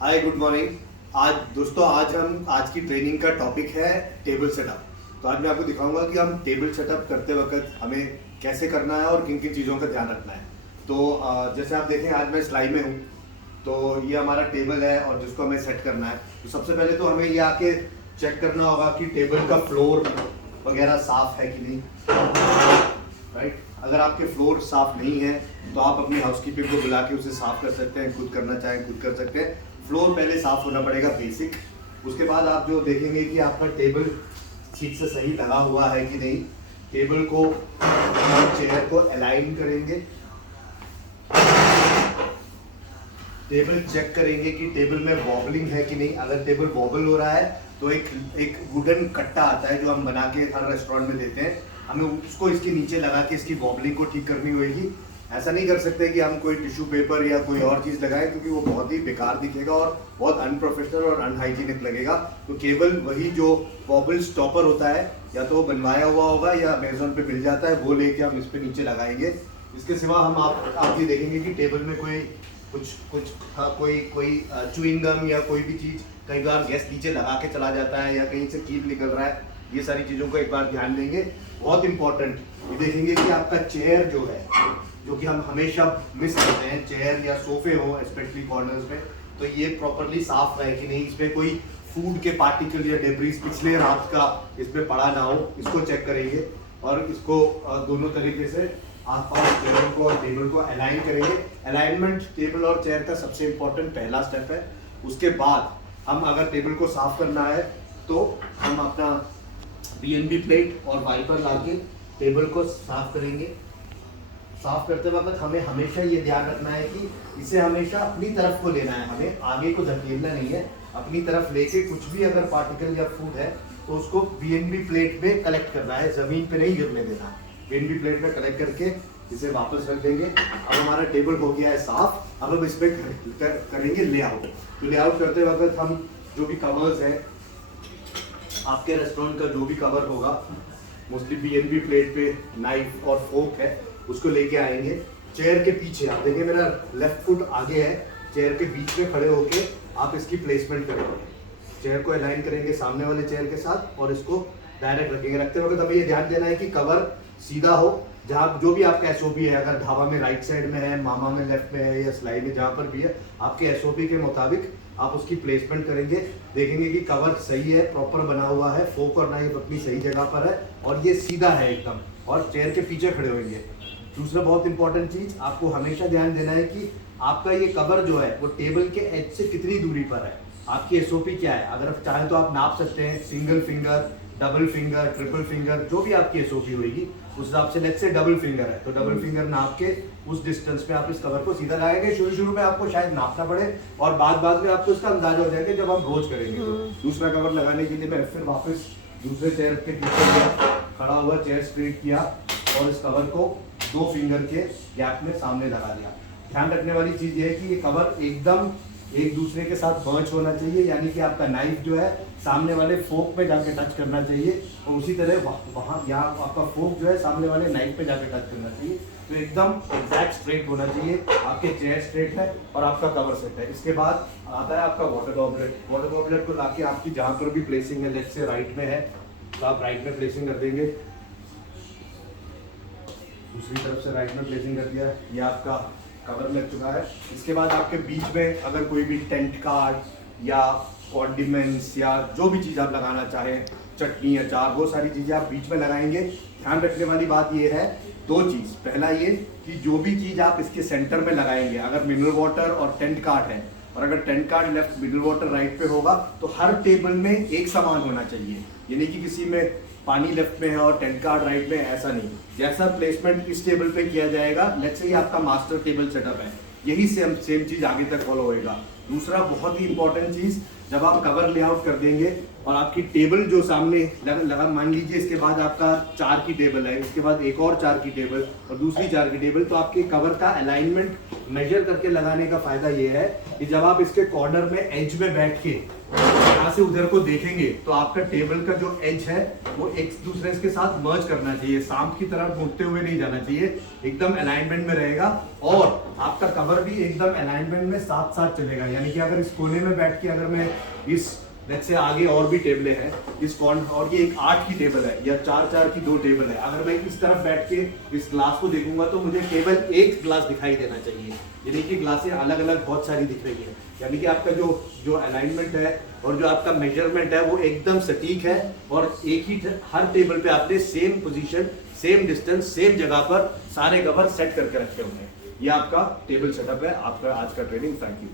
Hi good morning. आज की training का टॉपिक है टेबल सेटअप। तो आज मैं आपको दिखाऊंगा कि हम टेबल सेटअप करते वक्त हमें कैसे करना है और किन किन चीज़ों का ध्यान रखना है। तो जैसे आप देखें आज मैं सिलाई में हूँ, तो ये हमारा टेबल है और जिसको हमें सेट करना है। तो सबसे पहले तो हमें ये आके चेक करना होगा कि टेबल का फ्लोर वगैरह साफ है कि नहीं, राइट। अगर आपके फ्लोर साफ नहीं है तो आप अपनी हाउसकीपिंग को बुला के उसे साफ कर सकते हैं, खुद करना चाहें खुद कर सकते हैं। फ्लोर पहले साफ होना पड़ेगा, बेसिक। उसके बाद आप जो देखेंगे कि आपका टेबल ठीक से सही लगा हुआ है कि नहीं। टेबल को और चेयर को अलाइन करेंगे, टेबल चेक करेंगे कि टेबल में वॉबलिंग है कि नहीं। अगर टेबल वॉबल हो रहा है तो एक वुडन कट्टा आता है जो हम बना के हर रेस्टोरेंट में देते हैं, हमें उसको इसके नीचे लगा के इसकी वॉबलिंग को ठीक करनी होगी। ऐसा नहीं कर सकते कि हम कोई टिश्यू पेपर या कोई और चीज़ लगाएं, क्योंकि वो बहुत ही बेकार दिखेगा और बहुत अनप्रोफेशनल और अनहाइजीनिक लगेगा। तो केवल वही जो वॉबल स्टॉपर होता है, या तो बनवाया हुआ होगा या अमेजोन पे मिल जाता है, वो लेके हम इस पे नीचे लगाएंगे। इसके सिवा हम आप ये देखेंगे कि टेबल में कोई च्युइंग गम या कोई भी चीज़, कई बार गेस्ट नीचे लगा के चला जाता है या कहीं से कील निकल रहा है। ये सारी चीज़ों को एक बार ध्यान देंगे, बहुत इंपॉर्टेंट। ये देखेंगे कि आपका चेयर जो है, जो कि हम हमेशा मिस करते हैं, चेयर या सोफे हो स्पेशली कॉर्नर्स में, तो ये प्रॉपरली साफ है कि नहीं, इसमें कोई फूड के पार्टिकल या डेब्रीज पिछले रात का इसमें पड़ा ना हो, इसको चेक करेंगे। और इसको दोनों तरीके से आसपास चेयर को और टेबल को अलाइन करेंगे। अलाइनमेंट टेबल और चेयर का सबसे इम्पोर्टेंट पहला स्टेप है। उसके बाद हम अगर टेबल को साफ करना है तो हम अपना BNB प्लेट और वाइपर लाके टेबल को साफ करेंगे। साफ करते वक्त हमें हमेशा ये ध्यान रखना है कि इसे हमेशा अपनी तरफ को लेना है, हमें आगे को धकेलना नहीं है। अपनी तरफ लेके कुछ भी अगर पार्टिकल या फूड है तो उसको BNB प्लेट में कलेक्ट करना है, जमीन पे नहीं गिरने देना। BNB प्लेट में कलेक्ट करके इसे वापस रख देंगे। अब हमारा टेबल हो गया है साफ। अब हम इस पर करेंगे लेआउट। तो लेआउट करते वक्त हम जो भी कवर्स हैं, आपके रेस्टोरेंट का जो भी कवर होगा, मोस्टली BNB प्लेट पे नाइफ और फोक है, उसको लेके आएंगे। चेयर के पीछे आप देखिए मेरा लेफ्ट फुट आगे है, चेयर के बीच में खड़े होके आप इसकी प्लेसमेंट करेंगे। चेयर को अलाइन करेंगे सामने वाले चेयर के साथ और इसको डायरेक्ट रखेंगे। रखते वक्त हमें ये ध्यान देना है कि कवर सीधा हो। जहाँ जो भी आपका SOP है, अगर ढाबा में राइट साइड में है, मामा में लेफ्ट में है या सिलाई में जहाँ पर भी है, आपके SOP के मुताबिक आप उसकी प्लेसमेंट करेंगे। देखेंगे कि कवर सही है, प्रॉपर बना हुआ है, फोक और नाइफ अपनी सही जगह पर है और ये सीधा है एकदम, और चेयर के पीछे खड़े होंगे। दूसरा बहुत इंपॉर्टेंट चीज़ आपको हमेशा ध्यान देना है कि आपका ये कवर जो है वो टेबल के एज से कितनी दूरी पर है। आपकी SOP क्या है, अगर आप चाहें तो आप नाप सकते हैं, single finger, double finger, triple finger, जो भी आपकी SOP होगी उस हिसाब से। लेट्स से डबल फिंगर है तो डबल फिंगर नाप के उस डिस्टेंस पे आप इस कवर को सीधा लगाएंगे। शुरू में आपको शायद नापना पड़े और बाद में आपको इसका अंदाजा हो जाएगा जब आप रोज करेंगे। दूसरा कवर लगाने के लिए मैं फिर वापस दूसरे चेयर के पीछे गया, खड़ा हुआ, चेयर स्ट्रेट किया और इस कवर को 2 फिंगर के गैप में सामने लगा दिया। ध्यान रखने वाली चीज़ ये है कि ये कवर एकदम एक दूसरे के साथ मर्ज होना चाहिए, यानी कि आपका नाइफ जो है सामने वाले फोक पे जाके टच करना चाहिए और उसी तरह वहाँ यहाँ आपका फोक जो है सामने वाले नाइफ पे जाके टच करना चाहिए। तो एकदम एग्जैक्ट स्ट्रेट होना चाहिए। आपके चेयर स्ट्रेट है और आपका कवर सेट है। इसके बाद आता है आपका वाटर गॉबलेट। वाटर गॉबलेट को लाके आपकी जहाँ पर भी प्लेसिंग है, लेफ्ट से राइट में है तो आप राइट में प्लेसिंग कर देंगे, दूसरी तरफ से राइट में प्लेसिंग कर दिया, ये आपका कवर लग चुका है। इसके बाद आपके बीच में अगर कोई भी टेंट कार्ड या कॉन्डिमेंट्स या जो भी चीज़ आप लगाना चाहें, चटनी, अचार, वो सारी चीज़ें आप बीच में लगाएंगे। ध्यान रखने वाली बात ये है, 2 चीज़। पहला ये कि जो भी चीज़ आप इसके सेंटर में लगाएंगे, अगर मिनरल वाटर और टेंट कार्ड है और अगर tent card left, mineral water right पे होगा, तो हर टेबल में एक समान होना चाहिए। यानी कि किसी में पानी लेफ्ट में है और टेंट कार्ड राइट में, ऐसा नहीं। जैसा प्लेसमेंट इस टेबल पे किया जाएगा, लेट्स से ये आपका मास्टर टेबल सेटअप है, यही सेम चीज़ आगे तक फॉलो होएगा। दूसरा बहुत ही इंपॉर्टेंट चीज़, जब आप कवर लेआउट कर देंगे और आपकी टेबल जो सामने लगा, मान लीजिए इसके बाद आपका 4 की टेबल है, इसके बाद एक और 4 की टेबल और दूसरी 4 की टेबल, तो आपके कवर का अलाइनमेंट मेजर करके लगाने का फायदा ये है कि जब आप इसके कॉर्नर में एज में बैठ के यहाँ से उधर को देखेंगे तो आपका टेबल का जो एज है वो एक दूसरे के साथ मर्ज करना चाहिए, सांप की तरह मुड़ते हुए नहीं जाना चाहिए, एकदम अलाइनमेंट में रहेगा और आपका कवर भी एकदम अलाइनमेंट में साथ साथ चलेगा। यानी कि अगर इस कोने में बैठ के अगर मैं इस लेट्स से आगे और भी टेबलें हैं इस कॉर्नर, और ये एक 8 की टेबल है या 4 की 2 टेबल है, अगर मैं इस तरफ बैठ के इस ग्लास को देखूंगा तो मुझे केवल एक ग्लास दिखाई देना चाहिए। यानी कि ग्लासें अलग अलग बहुत सारी दिख रही है, यानी कि आपका जो अलाइनमेंट है और जो आपका मेजरमेंट है वो एकदम सटीक है और एक ही हर टेबल पे आपने same position, same distance, same जगह पर सारे कवर सेट करके रखे होंगे। ये आपका टेबल सेटअप है आपका आज का ट्रेनिंग। Thank you.